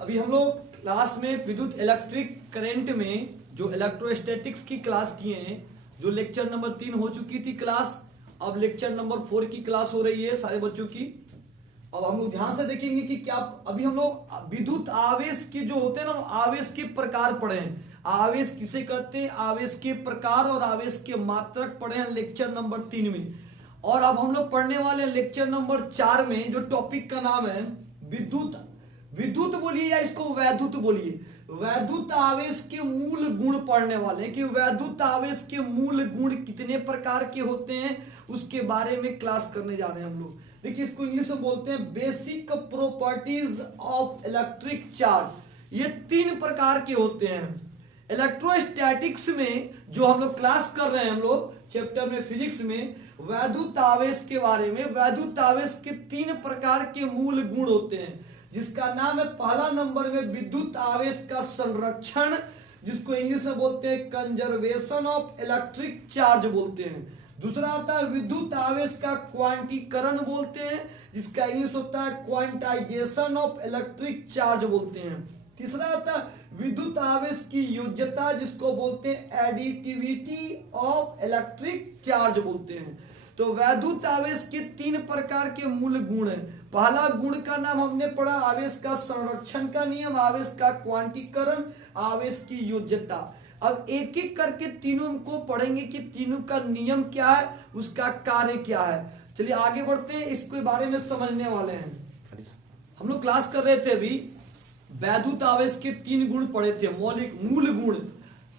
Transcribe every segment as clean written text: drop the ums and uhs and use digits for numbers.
अभी हम लोग क्लास में विद्युत इलेक्ट्रिक करंट में जो इलेक्ट्रोस्टैटिक्स की क्लास किए हैं, जो लेक्चर नंबर 3 हो चुकी थी क्लास, अब लेक्चर नंबर 4 की क्लास हो रही है सारे बच्चों की। अब हम लोग ध्यान से देखेंगे कि क्या अभी हम लोग विद्युत आवेश के जो होते हैं ना, आवेश के प्रकार पढ़े हैं। आवेश किसे कहते हैं, आवेश के प्रकार और आवेश के मात्रक पढ़े हैं लेक्चर नंबर 3 में। और अब हम लोग पढ़ने वाले लेक्चर नंबर 4 में जो टॉपिक का नाम है विद्युत बोलिए या इसको वैद्युत बोलिए, वैद्युत आवेश के मूल गुण पढ़ने वाले हैं कि वैद्युत आवेश के मूल गुण कितने प्रकार के होते हैं, उसके बारे में क्लास करने जा रहे हैं हम लोग। देखिए इसको इंग्लिश में बोलते हैं basic properties of electric charge. ये 3 प्रकार के होते हैं। इलेक्ट्रोस्टैटिक्स में जो हम लोग क्लास कर रहे हैं, हम लोग चैप्टर में फिजिक्स में वैद्युत आवेश के बारे में, वैद्युत आवेश के 3 प्रकार के मूल गुण होते हैं, जिसका नाम है पहला नंबर में विद्युत आवेश का संरक्षण, जिसको इंग्लिश में बोलते हैं कंजर्वेशन ऑफ इलेक्ट्रिक चार्ज बोलते हैं। दूसरा आता है विद्युत आवेश का क्वांटीकरण बोलते हैं, जिसका इंग्लिश होता है क्वांटाइजेशन ऑफ इलेक्ट्रिक चार्ज बोलते हैं। तीसरा आता है विद्युत आवेश की योज्यता, जिसको बोलते हैं एडिटिविटी ऑफ इलेक्ट्रिक चार्ज बोलते हैं। तो वैद्युत आवेश के 3 प्रकार के मूल गुण हैं। पहला गुण का नाम हमने पढ़ा आवेश का संरक्षण का नियम, आवेश का क्वांटीकरण, आवेश की योज्यता। अब एक एक करके तीनों को पढ़ेंगे कि तीनों का नियम क्या है, उसका कार्य क्या है। चलिए आगे बढ़ते हैं, इसके बारे में समझने वाले हैं। हम लोग क्लास कर रहे थे अभी, वैद्युत आवेश के 3 गुण पढ़े थे, मौलिक मूल गुण।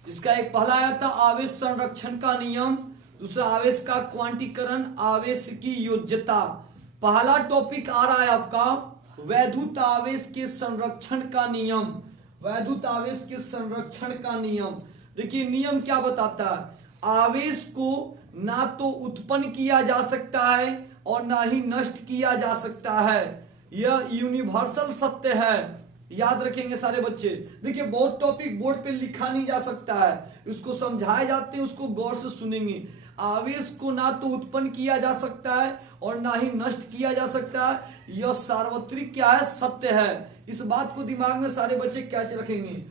जिसका एक पहला आया था आवेश संरक्षण का नियम, दूसरा आवेश का क्वांटीकरण, आवेश की योज्यता। पहला टॉपिक आ रहा है आपका वैद्युत आवेश के संरक्षण का नियम। वैद्युत आवेश के संरक्षण का नियम, देखिए नियम क्या बताता है। आवेश को ना तो उत्पन्न किया जा सकता है और ना ही नष्ट किया जा सकता है। यह यूनिवर्सल सत्य है, याद रखेंगे सारे बच्चे। देखिए बहुत टॉपिक बोर्ड पे लिखा नहीं जा सकता है, उसको समझाए जाते हैं, उसको गौर से सुनेंगे। आवेश को ना तो उत्पन्न किया जा सकता है और ना ही नष्ट किया जा सकता है, यह सार्वत्रिक क्या है, सत्य है। इस बात को दिमाग में सारे बच्चे कैसे रखेंगे।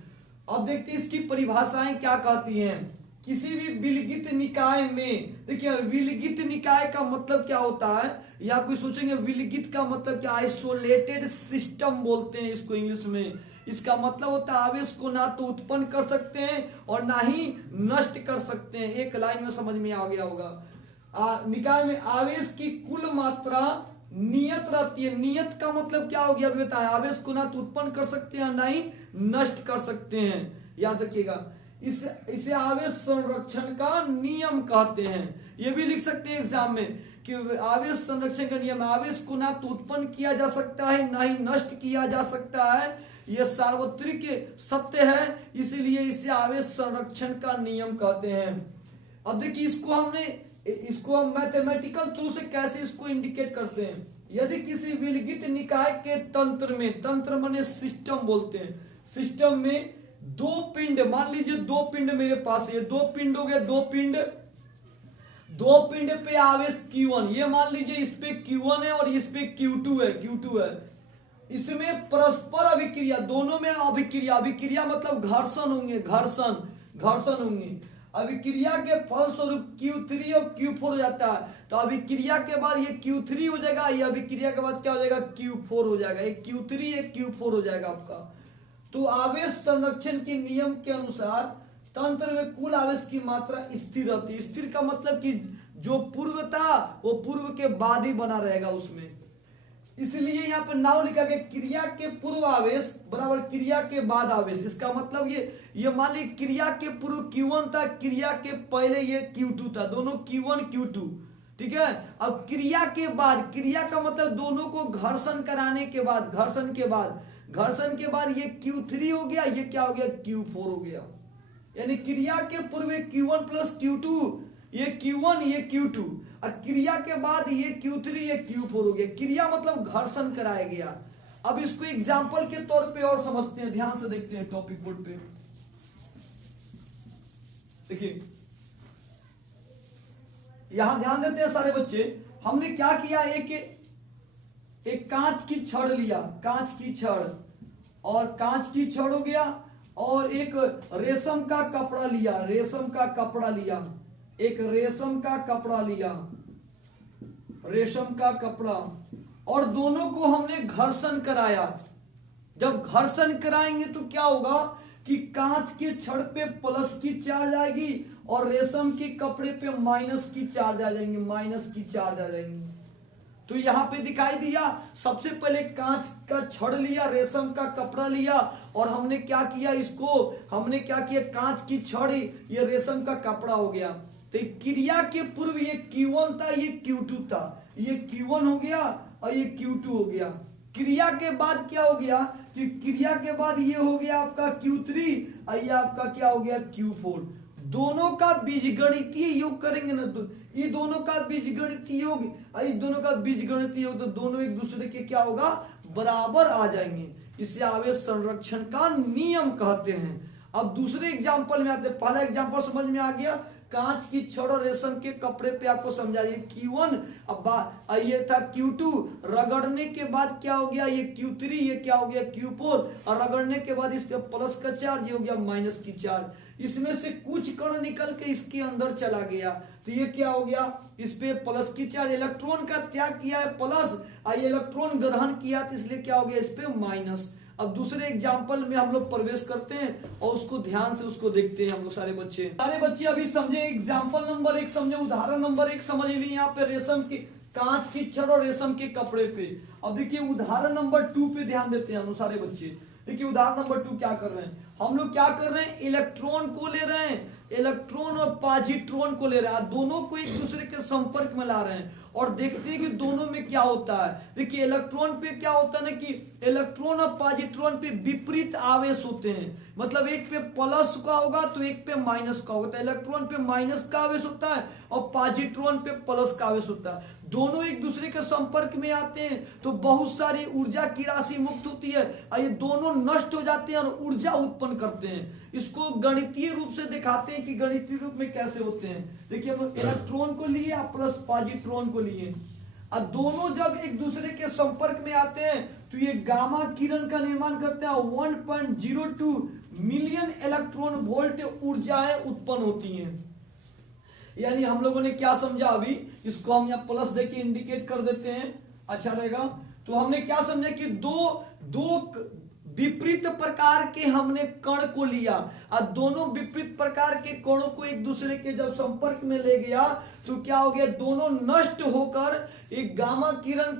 अब देखते हैं इसकी परिभाषाएं क्या कहती हैं। किसी भी विलगित निकाय में, देखिए विलगित निकाय का मतलब क्या होता है, या कोई सोचेंगे विलगित का मतलब क्या, आइसोलेटेड सिस्टम बोलते हैं इसको इंग्लिश में। इसका मतलब होता है आवेश को ना तो उत्पन्न कर सकते हैं और ना ही नष्ट कर सकते हैं। एक लाइन में समझ में आ गया होगा। निकाय में आवेश की कुल मात्रा नियत रहती है। नियत का मतलब क्या हो गया अभी बताएं। आवेश को ना तो उत्पन्न कर सकते हैं ना ही नष्ट कर सकते हैं, याद रखिएगा। इसे आवेश संरक्षण का नियम कहते हैं। ये भी लिख सकते हैं एग्जाम में कि आवेश संरक्षण का नियम, आवेश को ना तो उत्पन्न किया जा सकता है ना ही नष्ट किया जा सकता है, यह सार्वत्रिक सत्य है, इसलिए इसे आवेश संरक्षण का नियम कहते हैं। अब देखिए इसको हम मैथमेटिकल थ्रू से कैसे इसको इंडिकेट करते हैं। यदि किसी विलगित निकाय के तंत्र में, तंत्र माने सिस्टम बोलते हैं, सिस्टम में 2 पिंड, मान लीजिए 2 पिंड मेरे पास है, 2 पिंड हो गए, 2 पिंड पे आवेश Q1, ये मान लीजिए इस पे Q1 है और इस पे Q2 है। इसमें परस्पर अभिक्रिया, दोनों में अभिक्रिया मतलब घर्षण होंगे। अभिक्रिया के फलस्वरूप Q3 और Q4 हो जाता है। तो अभिक्रिया के बाद ये Q3 हो जाएगा, ये अभिक्रिया के बाद क्या हो जाएगा, Q4 हो जाएगा। एक Q3 एक Q4 हो जाएगा आपका। तो आवेश संरक्षण के नियम के अनुसार तंत्र में कुल आवेश की मात्रा स्थिर रहती है। स्थिर का मतलब कि जो पूर्व था वो पूर्व के बाद ही बना रहेगा उसमें। इसलिए यहाँ पर नाव लिखा गया क्रिया के पूर्व आवेश बराबर क्रिया के बाद आवेश। इसका मतलब ये मान लीजिए क्रिया के पूर्व Q1 था, क्रिया के पहले ये Q2 था, दोनों Q1 Q2, ठीक है। अब क्रिया के बाद, क्रिया का मतलब दोनों को घर्षण कराने के बाद, घर्षण के बाद ये Q3 हो गया, ये क्या हो गया, Q4 हो गया। यानी क्रिया के पूर्व Q1 प्लस Q2, ये Q1 ये Q2, और क्रिया के बाद ये Q3 ये Q4 हो गया। क्रिया मतलब घर्षण कराया गया। अब इसको एग्जाम्पल के तौर पे और समझते हैं, ध्यान से देखते हैं टॉपिक बोर्ड पे। देखिए यहां ध्यान देते हैं सारे बच्चे। हमने क्या किया, एक कांच की छड़ लिया, कांच की छड़, और कांच की छड़ हो गया, और एक रेशम का कपड़ा लिया, रेशम का कपड़ा लिया, एक रेशम का कपड़ा लिया, रेशम का कपड़ा, और दोनों को हमने घर्षण कराया। जब घर्षण कराएंगे तो क्या होगा कि कांच के छड़ पे प्लस की चार्ज आएगी और रेशम के कपड़े पे माइनस की चार्ज आ जाएंगे, माइनस की चार्ज आ जाएंगी। तो यहां पे दिखाई दिया, सबसे पहले कांच का छड़ लिया, रेशम का कपड़ा लिया, और हमने क्या किया, इसको हमने क्या किया, कांच की छड़, ये रेशम का कपड़ा हो गया। तो क्रिया के पूर्व ये Q1 था, ये Q2 था, ये Q1 हो गया और ये Q2 हो गया। क्रिया के बाद क्या हो गया कि क्रिया के बाद ये हो गया आपका Q3 और ये आपका क्या हो गया Q4। दोनों का बीजगणितीय योग करेंगे ना, तो ये दोनों का बीजगणितीय योग, ये दोनों का बीजगणितीय योग, तो दोनों एक दूसरे के क्या होगा, बराबर आ जाएंगे। इसे आवेश संरक्षण का नियम कहते हैं। अब दूसरे एग्जांपल में आते हैं। पहला एग्जांपल समझ में आ गया, कांच की छड़ और रेशम के कपड़े पे आपको समझा दिया Q1, अब ये था Q2, रगड़ने के बाद क्या हो गया, ये Q3, ये क्या हो गया Q4, और रगड़ने के बाद इस पे प्लस का चार्ज, ये हो गया माइनस की चार्ज। इसमें से कुछ कण निकल के इसके अंदर चला गया, तो ये क्या हो गया, इस पे प्लस की चार्ज, इलेक्ट्रॉन का त्याग किया है प्लस, और इलेक्ट्रॉन ग्रहण किया, तो इसलिए क्या हो गया, इस पे माइनस। अब दूसरे एग्जाम्पल में हम लोग प्रवेश करते हैं और उसको ध्यान से उसको देखते हैं हम लोग। सारे बच्चे अभी समझे एग्जाम्पल नंबर 1 समझे, उदाहरण नंबर 1 समझ लिए। यहाँ पे रेशम की कांच की छड़ और रेशम के कपड़े पे। अब देखिए उदाहरण नंबर 2 पे ध्यान देते हैं हम लोग सारे बच्चे। देखिए उदाहरण नंबर 2 क्या कर रहे हैं, हम लोग क्या कर रहे हैं, इलेक्ट्रॉन को ले रहे हैं, इलेक्ट्रॉन और पॉजिट्रॉन को ले रहे हैं, दोनों को एक दूसरे के संपर्क में ला रहे हैं और देखते हैं कि दोनों में क्या होता है। देखिए इलेक्ट्रॉन पे क्या होता है ना कि इलेक्ट्रॉन और पॉजिट्रॉन पे विपरीत आवेश होते हैं, मतलब एक पे प्लस का होगा तो एक पे माइनस का होगा। तो इलेक्ट्रॉन पे माइनस का आवेश होता है और पॉजिट्रॉन पे प्लस का आवेश होता है। दोनों एक दूसरे के संपर्क में आते हैं तो बहुत सारी ऊर्जा की राशि मुक्त होती है और ये दोनों नष्ट हो जाते हैं और ऊर्जा उत्पन्न करते हैं। इसको गणितीय रूप से दिखाते हैं कि गणितीय रूप में कैसे होते हैं। देखिए हम इलेक्ट्रॉन को लिए प्लस पॉजिट्रॉन को लिए, और दोनों जब एक दूसरे के संपर्क में आते हैं तो ये गामा किरण का निर्माण करते हैं। 1.02 मिलियन इलेक्ट्रॉन वोल्ट ऊर्जाएं उत्पन्न होती हैं। यानी हम लोगों ने क्या समझा, अभी इसको हम यहाँ प्लस देके इंडिकेट कर देते हैं, अच्छा रहेगा। तो हमने क्या समझा कि दो विपरीत प्रकार के हमने कण को लिया और दोनों विपरीत प्रकार के कणों को एक दूसरे के जब संपर्क में ले गया तो क्या हो गया, दोनों नष्ट होकर एक गामा किरण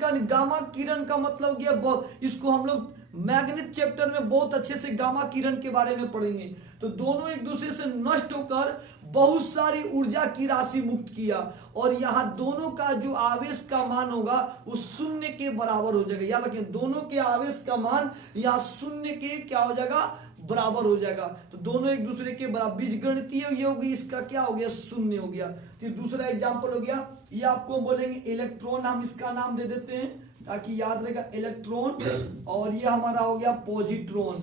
का मतलब गया, इसको हम लोग मैग्नेट चैप्टर में बहुत अच्छे से गामा किरण के बारे में पढ़ेंगे। तो दोनों एक दूसरे से नष्ट होकर बहुत सारी ऊर्जा की राशि मुक्त किया और यहाँ दोनों का जो आवेश का मान होगा वो शून्य के बराबर हो जाएगा। याद रखिए दोनों के आवेश का मान यहाँ शून्य के क्या हो जाएगा, बराबर हो जाएगा। तो दोनों एक दूसरे के बराबर, बीजगणितीय ये होगी, इसका क्या हो गया, शून्य हो गया। तो दूसरा एग्जाम्पल हो गया, ये आपको बोलेंगे इलेक्ट्रॉन, हम इसका नाम दे देते हैं ताकि याद रहेगा इलेक्ट्रॉन, और ये हमारा हो गया पॉजिट्रॉन।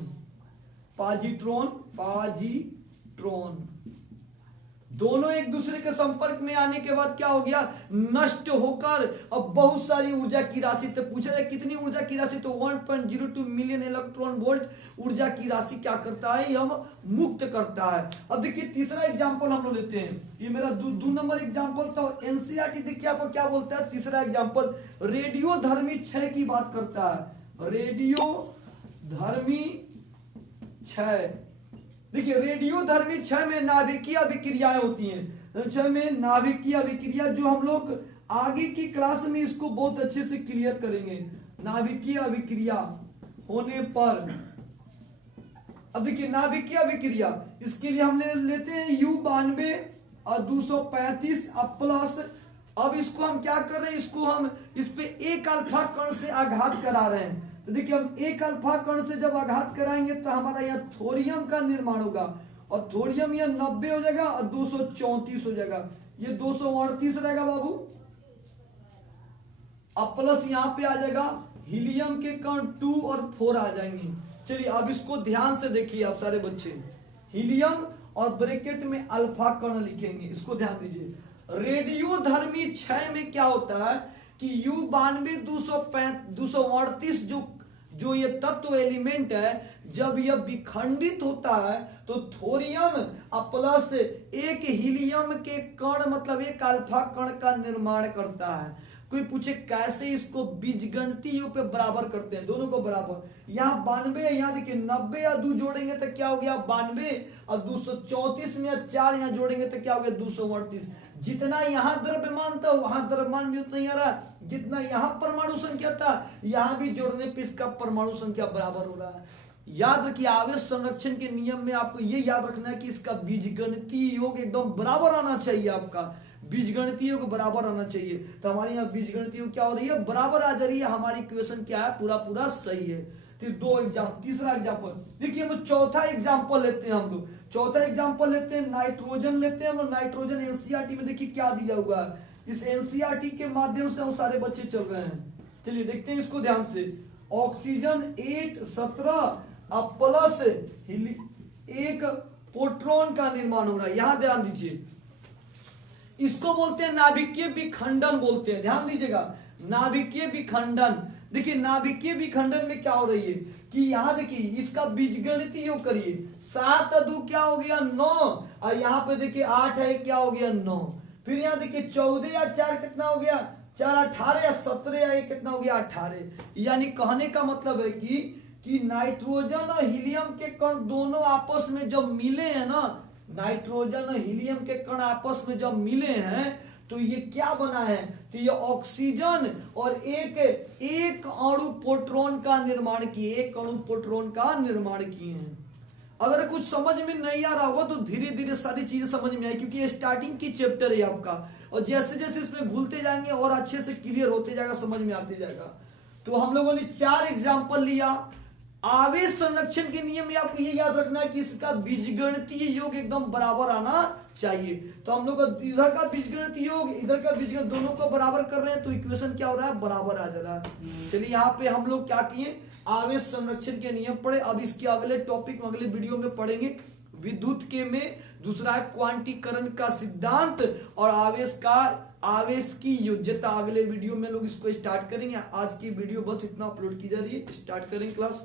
दोनों एक दूसरे के संपर्क में आने के बाद क्या हो गया, नष्ट होकर अब बहुत सारी ऊर्जा की राशि, तो पूछा जाए कितनी ऊर्जा की राशि, तो 1.02 मिलियन इलेक्ट्रॉन वोल्ट ऊर्जा की राशि क्या करता है, यह मुक्त करता है। अब देखिए तीसरा एग्जांपल हम लोग लेते हैं, ये मेरा 2 नंबर एग्जांपल था। एनसीईआरटी देखिए आपको क्या बोलता है, तीसरा एग्जांपल रेडियोधर्मी क्षय की बात करता है। रेडियोधर्मी क्षय, देखिए रेडियोधर्मी क्षय में नाभिकीय अभिक्रियाएं होती हैं। क्षय में नाभिकीय अभिक्रिया जो हम लोग आगे की क्लास में इसको बहुत अच्छे से क्लियर करेंगे, नाभिकीय अभिक्रिया होने पर। अब देखिए नाभिकीय अभिक्रिया, इसके लिए हम लेते हैं U92 और 235 प्लस। अब इसको हम क्या कर रहे हैं, इसको हम इस पे एक अल्फा कण से आघात करा रहे हैं। तो देखिए हम एक अल्फा कण से जब आघात कराएंगे तो हमारा यहाँ थोरियम का निर्माण होगा और थोरियम यह 90 हो जाएगा और 234 हो जाएगा, ये 238 रहेगा बाबू। अब प्लस यहाँ पे आ जाएगा हीलियम के कण 2 और 4 आ जाएंगे। चलिए अब इसको ध्यान से देखिए आप सारे बच्चे, हीलियम और ब्रैकेट में अल्फा कण लिखेंगे, इसको ध्यान दीजिए। रेडियोधर्मी क्षय में क्या होता है कि U92 238 जो ये तत्व एलिमेंट है जब यह विखंडित होता है तो थोरियम प्लस एक हीलियम के कण मतलब एक अल्फा कण का निर्माण करता है। कोई पूछे कैसे इसको बीजगणितीय पे बराबर करते हैं, दोनों को बराबर। यहाँ 92 यहाँ देखिए 90 या 2 जोड़ेंगे तो क्या हो गया 92 और 234 में 4 यहाँ जोड़ेंगे तो क्या हो गया 238। जितना यहाँ द्रव्यमान था वहां द्रव्यमान भी उतना ही आ रहा है, जितना यहाँ परमाणु संख्या था यहाँ भी जोड़ने पे इसका परमाणु संख्या बराबर हो रहा है। याद रखिए आवेश संरक्षण के नियम में आपको ये याद रखना है कि इसका बीजगणितीय योग एकदम बराबर आना चाहिए, आपका बीजगणितीय योग बराबर आना चाहिए। तो हमारे यहाँ बीजगणितीय योग क्या हो रही है, बराबर आ जा रही है। हमारी इक्वेशन क्या है, पूरा पूरा सही है। तो 2 एग्जाम, तीसरा एग्जाम्पल देखिए, हम चौथा एग्जाम्पल लेते हैं। हम लोग चौथा एग्जाम्पल लेते हैं, नाइट्रोजन लेते हैं। हम नाइट्रोजन एनसीईआरटी में देखिए क्या दिया हुआ है, इस एनसीईआरटी के माध्यम से हम सारे बच्चे चल रहे हैं। चलिए देखते हैं इसको ध्यान से। ऑक्सीजन 817 प्लस एक प्रोटॉन का निर्माण हो रहा है। यहां ध्यान दीजिए, इसको बोलते हैं नाभिकीय विखंडन बोलते हैं। ध्यान दीजिएगा, नाभिकीय विखंडन। देखिए नाभिकीय विखंडन में क्या हो रही है कि यहाँ देखिए इसका बीजगणितीय योग करिए, 7 और 2 क्या हो गया 9, और यहाँ पे देखिए 8 है क्या हो गया 9। फिर यहाँ देखिए 14 या 4 कितना हो गया 4, 18 या 17 या 1 कितना हो गया 18। यानी कहने का मतलब है कि नाइट्रोजन और हीलियम के कण दोनों आपस में जब मिले हैं ना, नाइट्रोजन और हीलियम के कण आपस में जब मिले हैं तो ये क्या बना है, तो ये ऑक्सीजन और एक अणु प्रोटॉन का निर्माण किए, एक अणु प्रोटॉन का निर्माण किए हैं। अगर कुछ समझ में नहीं आ रहा होगा तो धीरे धीरे सारी चीजें समझ में आए, क्योंकि ये स्टार्टिंग की चैप्टर है आपका, और जैसे जैसे इसमें घुलते जाएंगे और अच्छे से क्लियर होते जाएगा, समझ में आते जाएगा। तो हम लोगों ने 4 एग्जाम्पल लिया। आवेश संरक्षण के नियम में आपको ये याद रखना है कि इसका बीजगणितीय योग एकदम बराबर आना चाहिए। तो हम लोग इधर का बीजगणितीय योग इधर का बीजगणित दोनों को बराबर कर रहे हैं, तो इक्वेशन क्या हो रहा है, बराबर आ जा रहा है। चलिए यहाँ पे हम लोग क्या किए, आवेश संरक्षण के नियम पढ़े। अब इसके अगले टॉपिक में अगले वीडियो में पढ़ेंगे विद्युत के में दूसरा है क्वांटीकरण का सिद्धांत और आवेश की योज्यता। अगले वीडियो में लोग इसको स्टार्ट करेंगे। आज की वीडियो बस इतना अपलोड की जा रही है, स्टार्ट करें क्लास।